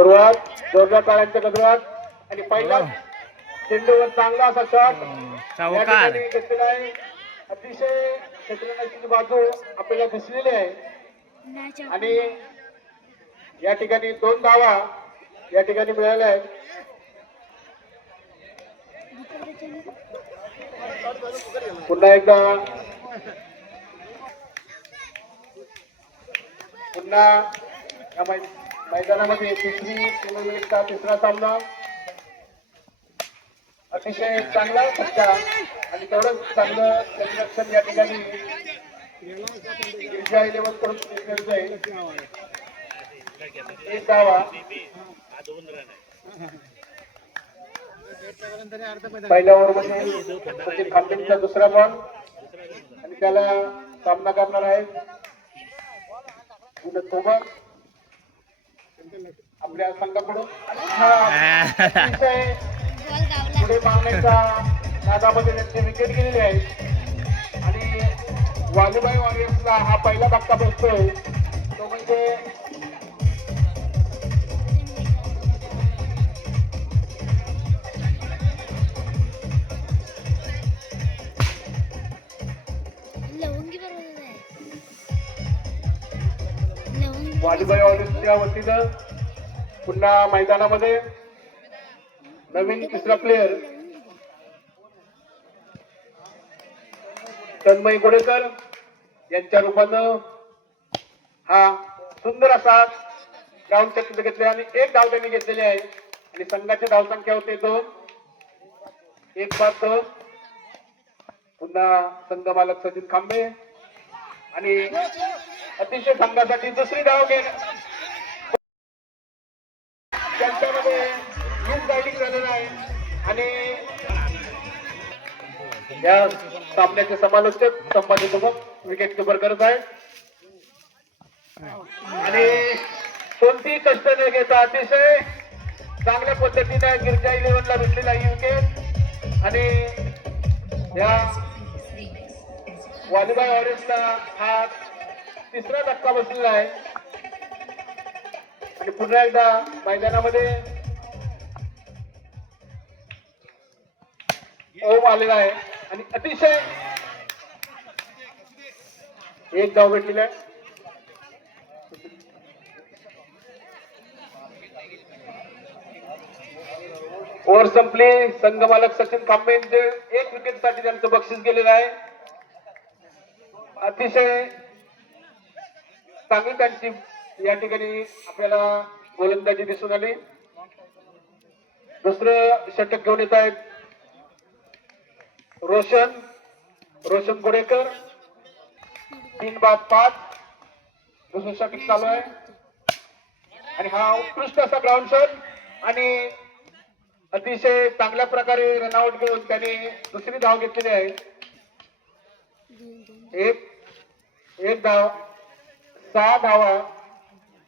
सुरुवात जोरदार टाळ्यांच्या गजरात आणि पहिला चेंडूवर चांगला असा शॉट घेतलेला आहे. अतिशय क्षेत्ररक्षणाची बाजू आपल्याला दिसलेली आहे आणि या ठिकाणी 2 धावा या ठिकाणी मिळाल्या आहेत. पुन्हा एकदा या मैदानामध्ये तिसरा सामना अतिशय चांगला फटका आणि तेवढंच चांगलं क्षेत्ररक्षण या ठिकाणी गिरिजा 11 कडून केलं जाईल. 1 धावा पहिल्या ओव्हरमध्ये सचिन खांबेंचा दुसरा बॉल आणि त्याला सामना करणार आहे सोबत आपल्या संघाकडून पुढे मागण्याच्या नादामध्ये त्यांची विकेट गेलेली आहे आणि वालीबाई वॉरियर्सला हा पहिला धक्का बसतोय तो म्हणजे वालीबाई वॉरियर्सच्या वतीनं पुन्हा मैदानामध्ये नवीन तिसरा प्लेयर तन्मय गोडेकर यांच्या रूपानं हा सुंदर असा ग्राउंड चक्र घेतले आणि 1 धाव त्यांनी घेतलेली आहे आणि संघाची धावसंख्या होते 2. 1-2. पुन्हा संघ मालक सचिन खांबे आणि अतिशय संघासाठी दुसरी धाव घेणं त्यांच्यामध्ये गायडिंग झालेलं आहे आणि या सामन्याचे समालोचक संपादक सोबत विकेट किपर करत आहे आणि कोणती कष्ट न घेता अतिशय चांगल्या पद्धतीने गिरजा 11 ला भेटलेला ही विकेट आणि या वालीबाई वॉरियर्सला हा तिसरा धक्का बसलेला आहे आणि पुन्हा एकदा मैदानामध्ये ओम आलेला आहे आणि अतिशय 1 धाव भेटलेला आहे. ओव्हर संपली. संघ मालक सचिन खांबेंचे 1 विकेट साठी त्यांचं बक्षीस गेलेलं आहे. अतिशय चांगली त्यांची या ठिकाणी आपल्याला गोलंदाजी दिसून आली. दुसरं षटक घेऊन येत आहेत रोशन गोडेकर. 3-5 दुसरं षटक चालू आहे आणि हा उत्कृष्ट असा ग्राउंड शॉट आणि अतिशय चांगल्या प्रकारे रनआउट घेऊन त्याने दुसरी धाव घेतलेली आहे. एक धाव 6 धावा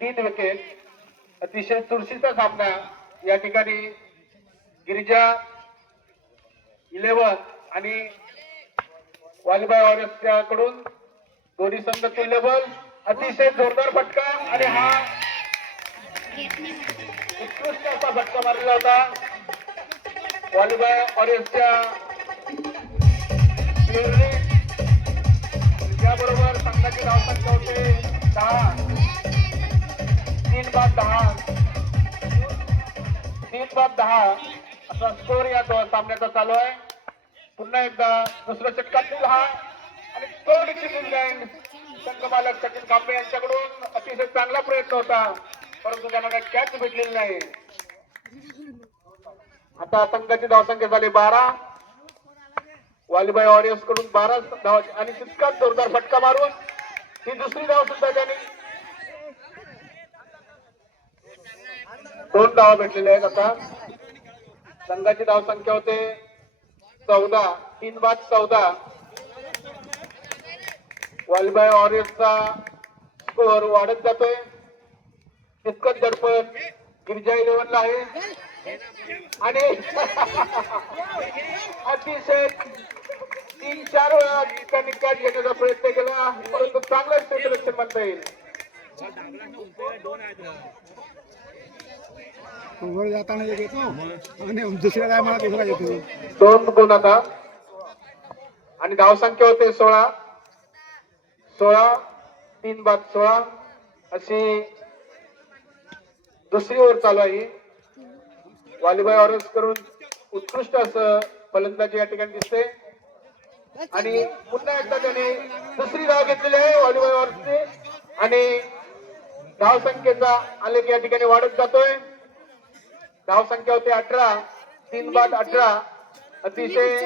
3 विकेट. अतिशय चुरशीचा सामना या ठिकाणी गिरिजा 11 आणि वालीबाई वॉरियर्सच्या कडून दोन्ही संघ तुल्यबळ. अतिशय जोरदार फटका आणि हा उत्कृष्ट असा फटका मारलेला होता वालीबाई वॉरियर्सच्या त्याबरोबर संघाची धावसंख्या होते 10. 3-10 असा स्कोर या सामन्याचा चालू आहे. पुन्हा एकदा दुसरा षटकातील हा आणि थोडीशी न्यूझीलंड संघ मालक सचिन खांबे यांच्याकडून अतिशय चांगला प्रयत्न होता परंतु त्यांना काही कॅच भेटलेली नाही. आता संघाची धावसंख्या झाली 12. वालीबाई वॉरियर्स कडून 12 धावा आणि तितकाच जोरदार फटका मारून ही दुसरी धाव सुद्धा त्यांनी 2 धावा भेटलेल्या आहेत. आता संघाची धावसंख्या होते 14. 3-14. वालीबाई वॉरियर्सचा स्कोअर वाढत जातोय. तितकंच दडपण गिरिजा 11 ला आहे आणि अतिशय 3-4 वेळा त्यांनी कॅच घेण्याचा प्रयत्न केला परंतु चांगलं क्षेत्ररक्षण म्हणता येईल. वर जाताना एक येतो आणि दुसऱ्या टायमाला दुसरा येतो. 2 गुण आता आणि धावसंख्या होते 16 3 बाद 16 अशी दुसरी ओव्हर चालू आहे. वालीबाई ऑरेंज करून उत्कृष्ट असं फलंदाजी या ठिकाणी दिसते आणि पुन्हा एकदा त्याने दुसरी धाव घेतलेली आहे वालीबाई ऑरेंजने आणि धाव संख्येचा आलेख या ठिकाणी वाढत जातोय. धाव संख्या होते 18 3 बाद 18 अतिशय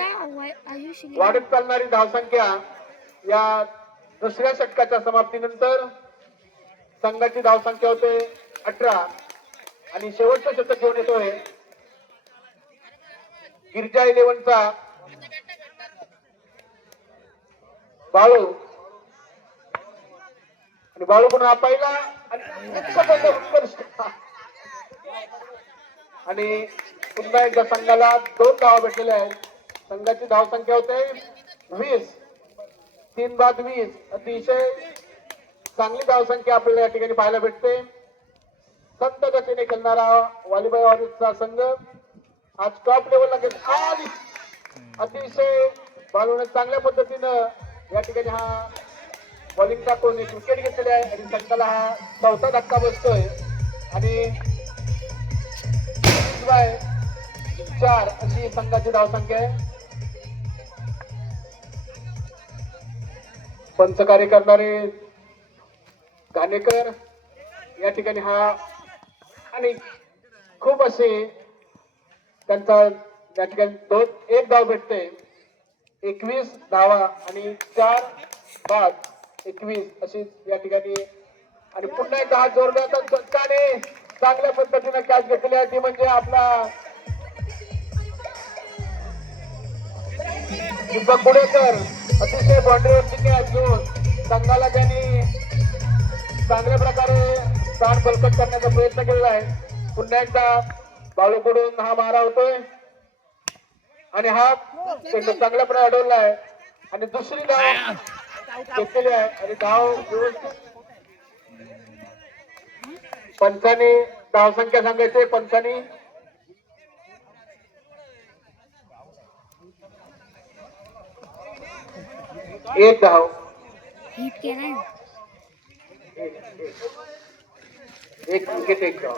वाढत चालणारी धावसंख्या या दुसऱ्या षटकाच्या समाप्तीनंतर संघाची धावसंख्या होते 18 आणि शेवटचं षटक घेऊन येतोय गिरजा 11चा बाळू आणि बाळू पण हा पहिला आणि पुन्हा एकदा संघाला 2 धावा भेटलेल्या आहेत. संघाची धाव संख्या होते 20 3 बाद 20 अतिशय चांगली धाव संख्या आपल्याला या ठिकाणी पाहायला भेटते. संत गतीने खेळणारा वालीबाई ऑरेंजचा संघ आज टॉप लेवलला गेला. अतिशय बाळूने चांगल्या पद्धतीनं या ठिकाणी हा बॉलिंग टाकून विकेट घेतलेली आहे आणि संघाला हा 4था धक्का बसतोय आणि 4 अशी संघाची धावसंख्या आहे. पंचकार्य करणारे घाणेकर या ठिकाणी हा आणि खूप असे त्यांचा या ठिकाणी 1 धाव भेटते. 21 धावा आणि 4 बाद 21 अशी या ठिकाणी आणि पुन्हा एकदा हा जोरदार झटकाने चांगल्या पद्धतीने कॅच घेतलेली आहे ती म्हणजे आपला दीपक बुडेकर. अतिशय बाउंड्रीवरची कॅच घेऊन संघाला त्यांनी चांगल्या प्रकारे स्थान बलकट करण्याचा प्रयत्न केलेला आहे. पुन्हा एकदा बाळूकडून हा मारा होतोय आणि हा चांगल्या प्रकारे अडवला आहे आणि दुसरी धाव घेतलेली आहे आणि धाव पंचाने धावसंख्या सांगायचे. पंचाने 1 धाव एक विकेट 1 धाव.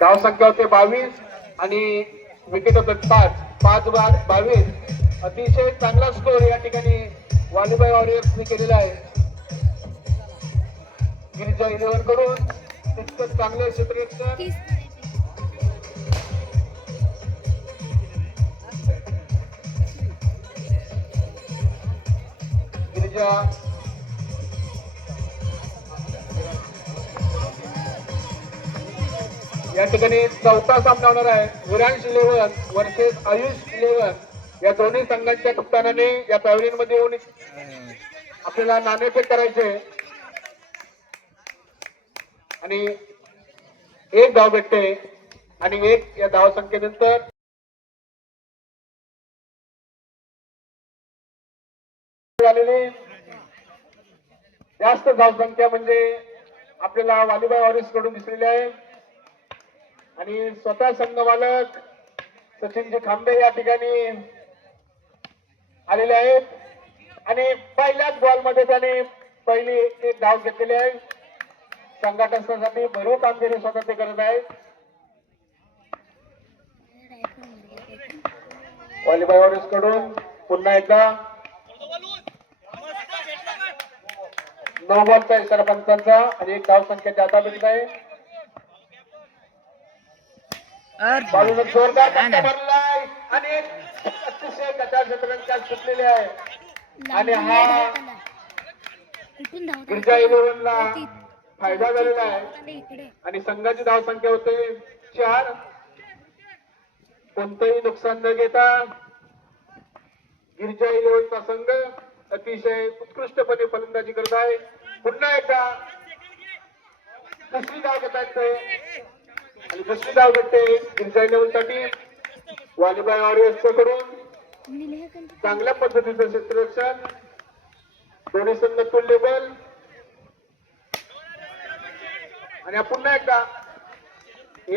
धाव संख्या होते 22 आणि विकेट होते 5 बाद 22. अतिशय चांगला स्कोर या ठिकाणी वालीबाई वॉरियर्सने केलेला आहे. गिरिजा 11 कडून तितकंच चांगलं क्षेत्ररक्षण गिरिजा या ठिकाणी 4था सामना होणार आहे. विरांश 11 वर्सेस आयुष 11 या दोन्ही संघांच्या कप्तानाने या पॅव्हलियन मध्ये येऊन आपल्याला नाणेफेक करायचे आणि 1 धाव भेटते आणि 1 या धाव संख्येनंतर झालेली जास्त धाव संख्या म्हणजे आपल्याला वालीबाई ऑरेंज कडून दिसलेली आहे आणि स्वतः संघ मालक सचिनजी खांबे या ठिकाणी आलेले आहेत आणि पहिल्याच बॉल मध्ये त्याने पहिली 1 धाव घेतलेली आहे. संघटनासाठी भरीव कामगिरी स्वतः ते करत आहेत. वालीबाई ऑरेंज कडून पुन्हा एकदा 9 बॉलचा इशारा पंचांचा आणि 1 धाव संख्या जाता भेटत आहे. बाळूने जोरदार धक्का मारलाय आणि अतिशय कटार क्षेत्रांच्या सुटलेले आहे आणि हा गिरजा 11 ला फायदा झालेला आहे आणि संघाची धाव संख्या होते 4. कोणतंही नुकसान न घेता गिरजा 11 चा संघ अतिशय उत्कृष्टपणे फलंदाजी करत आहे. पुन्हा एकदा दुसरी धाव घेतात आणि दुसरी धाव भेटते गिरजा 11 साठी. वालीबाई ऑरेंज कडून चांगल्या पद्धतीचं क्षेत्ररक्षण दोन्ही संघ तुल्यबल आणि पुन्हा एकदा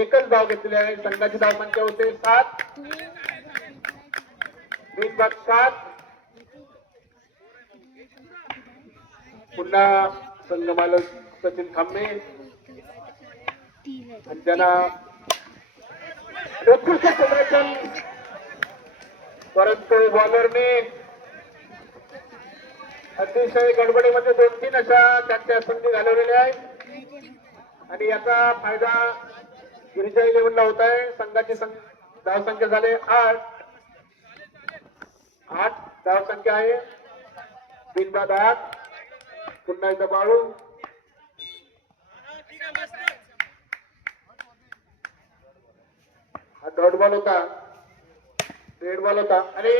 एकच धाव घेतलेली आहे. संघाची धाव संख्या होते 7. बिनबाद 7. पुन्हा संघ मालक सचिन खांबे आणि त्यांना उत्कृष्ट क्षेत्ररक्षण, परंतु बॉलरने अतिशय गडबडीमध्ये 2-3 अशा त्यांच्या संधी घालवलेल्या आहेत आणि याचा फायदा गिरिजा 11 ला होत आहे. संघाची धाव संख्या झाले 8 धाव संख्या आहे. बिनबाद 8. पुन्हा एकदा बाळू हा डॉट बॉल होता, रेड बॉल होता आणि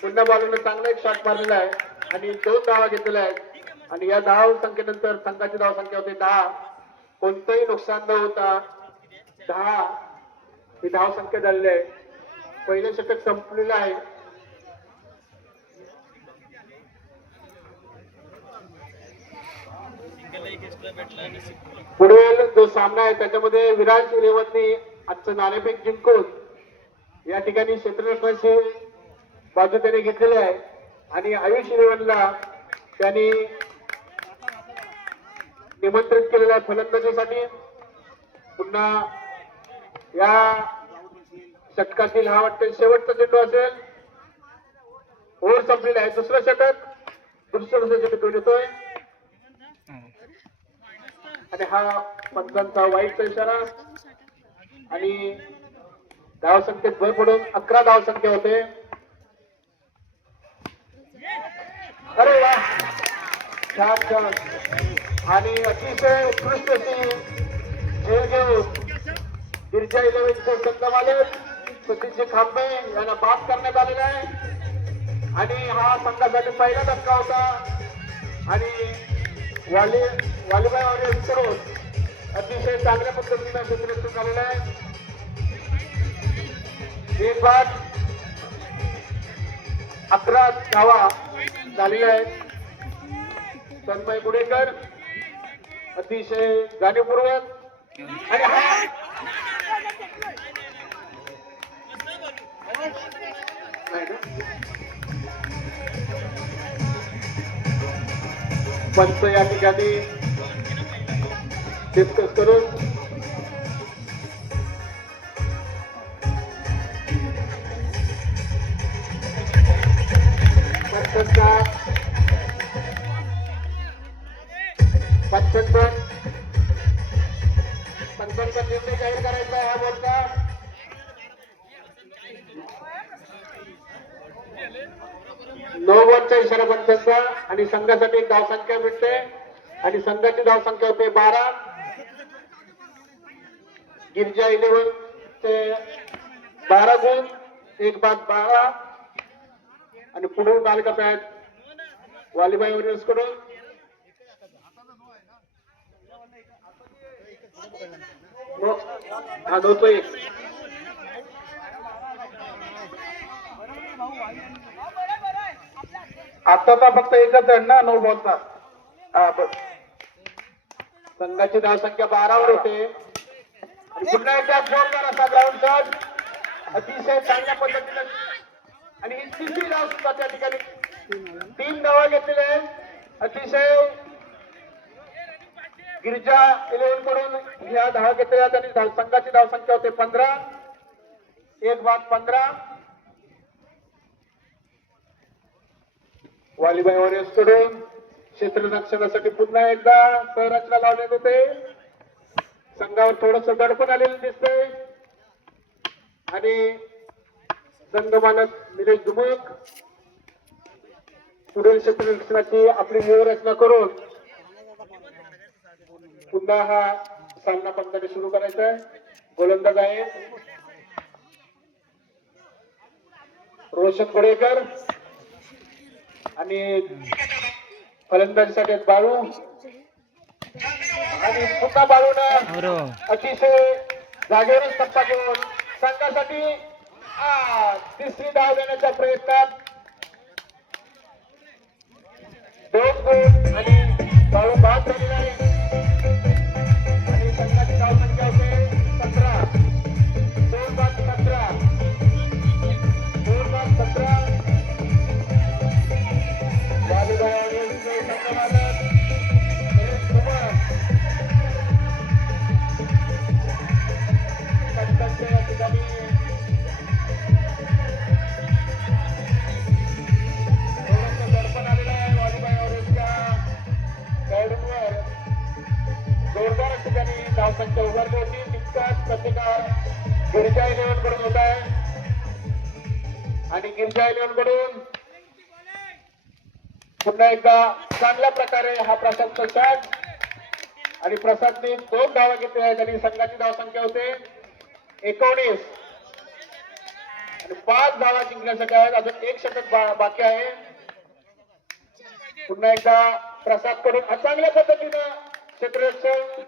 पुन्हा बॉलरने चांगला एक शॉट मारलेला आहे आणि 2 धावा घेतलेल्या आहेत आणि या धाव संख्येनंतर संघाची धाव संख्या होते 10. कोणतंही नुकसान न होता 10 ही धाव संख्या झालेली आहे. पहिलं षटक संपलेलं आहे. पुढील जो सामना आहे त्याच्यामध्ये विराट 11नी आजचं नाणेफेक जिंकून या ठिकाणी क्षेत्ररक्षणाची बाजू त्याने घेतलेली आहे आणि आयुष 11ला त्यांनी निमंत्रित केलेलं आहे फलंदाजीसाठी. पुन्हा या षटकातील हा वाटतं शेवटचा चेंडू असेल. ओव्हर संपलेला आहे. दुसरं षटक घेऊन येतोय आणि हा पंचांचा वाईटचा इशारा आणि धाव संख्येत भर पडून 11 धाव संख्या होते. अरे वा, छान आणि अतिशय उत्कृष्ट अशी खेळ घेऊन गिरिजा 11चे संघ मालक सचिनजी खांबे यांना बाद करण्यात आलेला आहे आणि हा संघासाठी पहिला धक्का होता आणि वालीबाई वॉरियर्स करून अतिशय चांगल्या पद्धतीने क्षेत्ररक्षण झालेलं आहे. एक बाद 11 धावा झालेल्या आहेत. तन्मय गुडेकर अतिशय जाणीवपूर्वक आणि पंच या ठिकाणी डिस्कस करून पंचांचा निर्णय जाहीर करायचा आहे. हा बोलता 9 बॉलचा इशारा पंचांचा आणि संघासाठी एक धावसंख्या भेटते आणि संघाची धावसंख्या होते 12. गिरिजा 11 चे 12 गुण, एक बाद 12 आणि पुढील मालिका आहेत वालीबाई वॉरियर्स कडून. हा 2-1. आत्ताचा फक्त एकच आहे ना 9 बॉलचा. संघाची धावसंख्या 12 वर होते आणि पुन्हा एकदा जोरदार असा ग्राउंड शॉट अतिशय चांगल्या पद्धतीने आणि ही तिसरी धाव सुद्धा त्या ठिकाणी 3 धावा घेतलेल्या आहेत. अतिशय गिरिजा 11 कडून ह्या धावा घेतलेल्या आणि संघाची धावसंख्या होते 15. एक बाद 15. वालीबाई वॉरियर्स कडून क्षेत्ररक्षणासाठी पुन्हा एकदा संरचना लावण्यात येते. संघावर थोडस दडपण आलेलं दिसतंय आणि संघ मालक निलेश दुमक पुढील क्षेत्ररक्षणाची आपली व्यूहरचना करून पुन्हा हा सामना पंचाने सुरू करायचा आहे. गोलंदाज आहे रोशन गोडेकर आणि फलंदाजीसाठी बाळू आणि पुन्हा बाळूनं अतिशय जागेवरच टप्पा घेऊन संघासाठी तिसरी धाव देण्याच्या प्रयत्नात 2 गुण आणि बाळू बाद झालेला आहे आणि संघाची धाव संख्या होते 17. गिरजा इलेव्हन कडून पुन्हा एकदा चांगल्या प्रकारे हा प्रसादचा शॉट आणि प्रसादने 2 धावा घेतल्या आहेत आणि संघाची धावसंख्या होते 19 आणि 5 धावा जिंकण्यासाठी आहेत. अजून 1 षटक बाकी आहे. पुन्हा एकदा प्रसाद कडून चांगल्या पद्धतीनं क्षेत्ररक्षण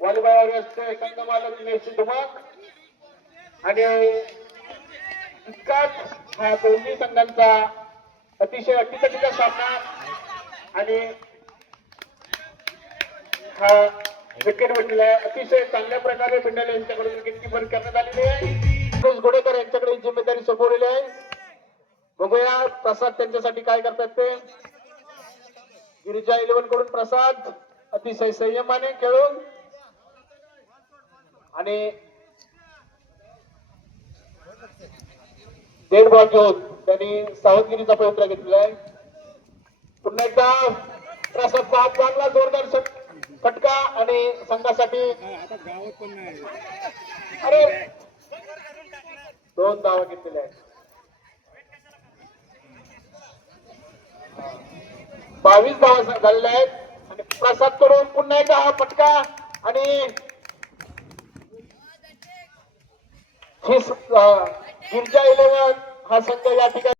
व्हॉलीबॉल संघ मालक दिनेश धुमाक आणि इतकाच हा दोन्ही संघांचा अतिशय अटीतटीचा सामना आणि हा विकेट भेटलेला अतिशय चांगल्या प्रकारे पिंडल यांच्याकडून विकेट किपर करण्यात आलेली आहे. गोडेकर यांच्याकडे जिम्मेदारी सोपवलेली आहे. बघूया प्रसाद त्यांच्यासाठी काय करतात ते. गिरिजा इलेव्हन कडून प्रसाद अतिशय संयमाने खेळून आणि डेड बॉल घेऊन त्यांनी सावधगिरीचा पवित्रा घेतलेला आहे. पुन्हा एकदा प्रसादचा हात चांगला जोरदार फटका आणि संघासाठी आता गावात पण नाही. अरे 2 धावा घेतलेल्या आहेत. 22 धावा झालेल्या आहेत आणि प्रसाद कडून पुन्हा एकदा हा फटका आणि गिरजा इलेव्हन हा संघ या ठिकाणी